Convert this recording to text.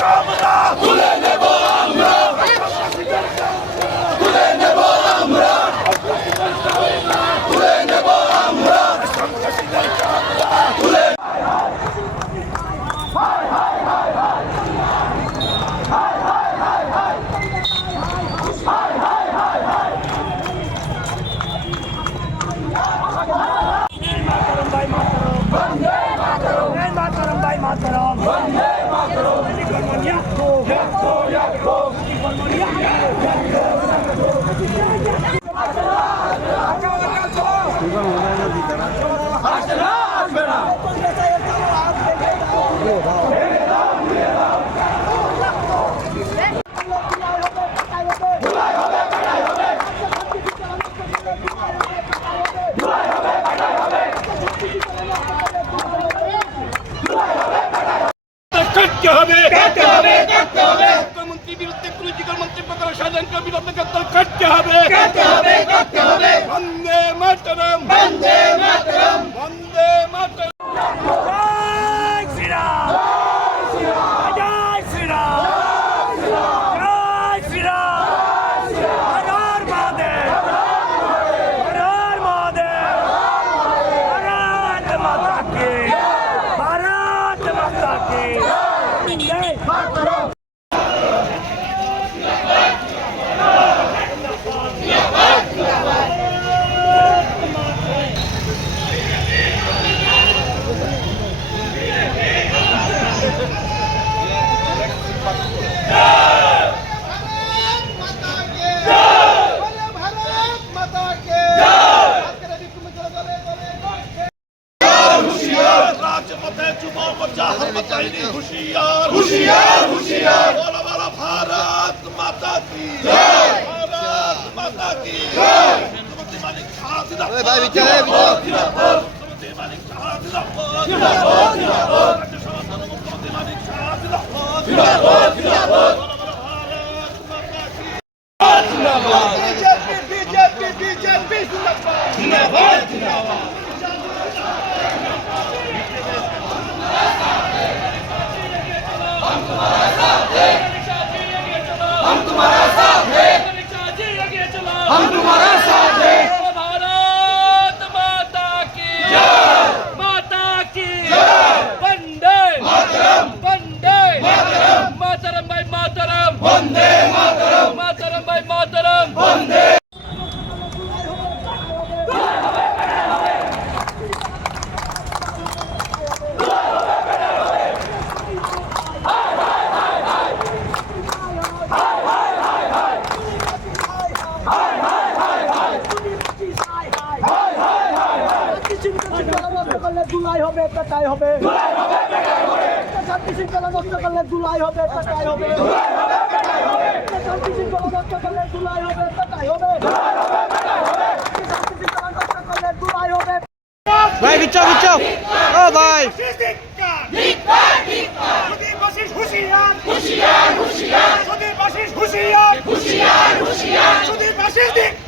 Come Come on. কাটতে হবে। কাটতে হবে কাটতে হবে। মুখ্যমন্ত্রীর বিরুদ্ধে পলিটিক্যাল মন্তব্য করা সাধারণকে বিরুদ্ধে কাটতে হবে। কাটতে হবে কাটতে হবে। বন্দে মাতরম। বন্দে মাতরম। যুব মোর্চা হরমতাইনি হুশিয়ার। হুশিয়ার হুশিয়ার। বলো বলো ভারত মাতা কি জয়। ভারত মাতা কি জয়। মুখ্যমন্ত্রী মানিক শাহ জিন্দাবাদ ভাই, বিচারে, বিচারে। জিন্দাবাদ মুখ্যমন্ত্রী মানিক শাহ জিন্দাবাদ জিন্দাবাদ। জিন্দাবাদ মুখ্যমন্ত্রী মানিক শাহ জিন্দাবাদ জিন্দাবাদ। জিন্দাবাদ ভারত মাতা কি বিজেপি দুলাই হবে পেটাই হবে শান্তি শৃঙ্খলা নষ্ট করলে দুলাই হবে টাকাই হবে শান্তি শৃঙ্খলা নষ্ট করলে দুলাই হবে টাকাই হবে শান্তি শৃঙ্খলা নষ্ট করলে দুলাই হবে ভাই বিচ্ছাও বিচ্ছাও ও ভাই সুদীপ বাসিস হুঁশিয়ার হুঁশিয়ার হুঁশিয়ার সুদীপ বাসিস হুঁশিয়ার হুঁশিয়ার হুঁশিয়ার